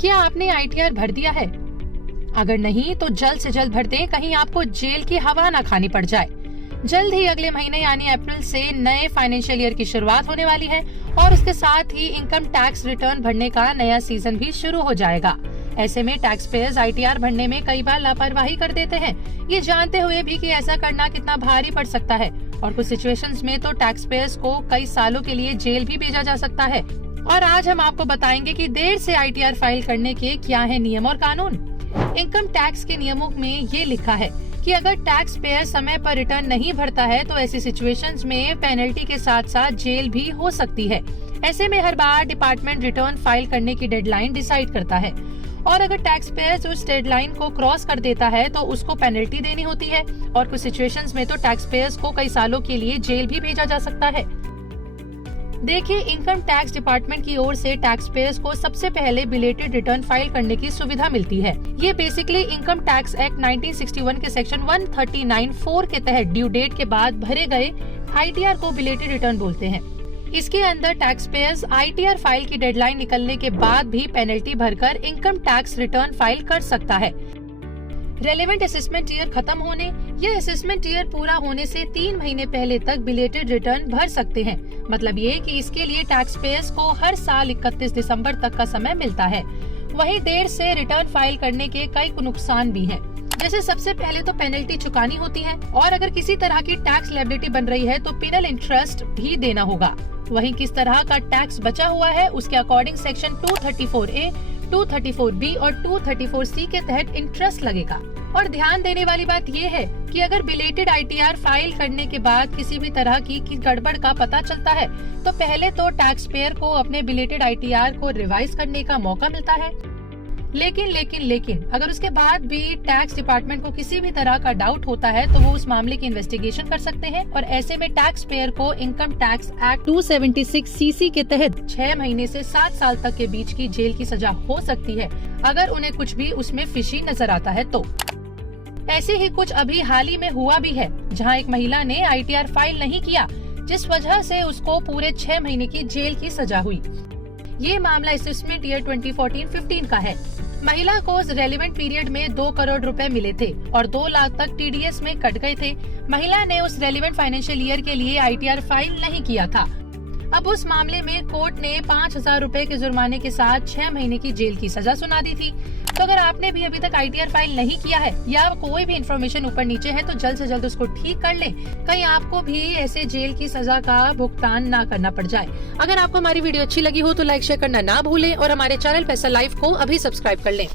क्या आपने ITR भर दिया है? अगर नहीं तो जल्द से जल्द भर दें, कहीं आपको जेल की हवा ना खानी पड़ जाए। जल्द ही अगले महीने यानी अप्रैल से नए फाइनेंशियल ईयर की शुरुआत होने वाली है और उसके साथ ही इनकम टैक्स रिटर्न भरने का नया सीजन भी शुरू हो जाएगा। ऐसे में टैक्स पेयर्स ITR भरने में कई बार लापरवाही कर देते हैं, ये जानते हुए भी कि ऐसा करना कितना भारी पड़ सकता है और कुछ सिचुएशंस में तो टैक्स पेयर्स को कई सालों के लिए जेल भी भेजा जा सकता है। और आज हम आपको बताएंगे कि देर से ITR फाइल करने के क्या है नियम और कानून। इनकम टैक्स के नियमों में ये लिखा है कि अगर टैक्स पेयर समय पर रिटर्न नहीं भरता है तो ऐसी सिचुएशंस में पेनल्टी के साथ साथ जेल भी हो सकती है। ऐसे में हर बार डिपार्टमेंट रिटर्न फाइल करने की डेडलाइन डिसाइड करता है और अगर टैक्स पेयर उस डेडलाइन को क्रॉस कर देता है तो उसको पेनल्टी देनी होती है और कुछ सिचुएशंस में तो टैक्स पेयर्स को कई सालों के लिए जेल भी भेजा जा सकता है। देखिए, इनकम टैक्स डिपार्टमेंट की ओर से टैक्स पेयर्स को सबसे पहले बिलेटेड रिटर्न फाइल करने की सुविधा मिलती है। ये बेसिकली इनकम टैक्स एक्ट 1961 के सेक्शन 139(4) के तहत ड्यू डेट के बाद भरे गए ITR को बिलेटेड रिटर्न बोलते हैं। इसके अंदर टैक्स पेयर्स ITR फाइल की डेडलाइन निकलने के बाद भी पेनल्टी भरकर इनकम टैक्स रिटर्न फाइल कर सकता है। रेलेवेंट असेसमेंट ईयर खत्म होने या असेसमेंट ईयर पूरा होने से 3 महीने पहले तक बिलेटेड रिटर्न भर सकते हैं। मतलब ये कि इसके लिए टैक्स पेयर्स को हर साल 31 दिसंबर तक का समय मिलता है। वहीं देर से रिटर्न फाइल करने के कई नुकसान भी हैं। जैसे सबसे पहले तो पेनल्टी चुकानी होती है और अगर किसी तरह की टैक्स लायबिलिटी बन रही है तो पिनल इंटरेस्ट भी देना होगा। वहीं किस तरह का टैक्स बचा हुआ है उसके अकॉर्डिंग सेक्शन 234A, 234B और 234C के तहत इंटरेस्ट लगेगा। और ध्यान देने वाली बात ये है कि अगर बिलेटेड ITR फाइल करने के बाद किसी भी तरह की गड़बड़ का पता चलता है तो पहले तो टैक्स पेयर को अपने बिलेटेड ITR को रिवाइज करने का मौका मिलता है। लेकिन अगर उसके बाद भी टैक्स डिपार्टमेंट को किसी भी तरह का डाउट होता है तो वो उस मामले की इन्वेस्टिगेशन कर सकते हैं और ऐसे में टैक्स पेयर को इनकम टैक्स एक्ट 276CC के तहत 6 महीने से 7 साल तक के बीच की जेल की सजा हो सकती है अगर उन्हें कुछ भी उसमें फिशी नजर आता है तो। ऐसे ही कुछ अभी हाल ही में हुआ भी है जहां एक महिला ने ITR फाइल नहीं किया जिस वजह से उसको पूरे 6 महीने की जेल की सजा हुई। ये मामला असेसमेंट ईयर 2014-15 का है। महिला को रेलेवेंट पीरियड में 2 करोड़ रुपए मिले थे और 2 लाख तक TDS में कट गए थे। महिला ने उस रेलेवेंट फाइनेंशियल ईयर के लिए ITR फाइल नहीं किया था। अब उस मामले में कोर्ट ने 5,000 रुपए के जुर्माने के साथ 6 महीने की जेल की सजा सुना दी थी। तो अगर आपने भी अभी तक ITR फाइल नहीं किया है या कोई भी इन्फॉर्मेशन ऊपर नीचे है तो जल्द से जल्द उसको ठीक कर लें, कहीं आपको भी ऐसे जेल की सजा का भुगतान ना करना पड़ जाए। अगर आपको हमारी वीडियो अच्छी लगी हो तो लाइक शेयर करना ना भूलें और हमारे चैनल पैसा लाइव को अभी सब्सक्राइब कर लें।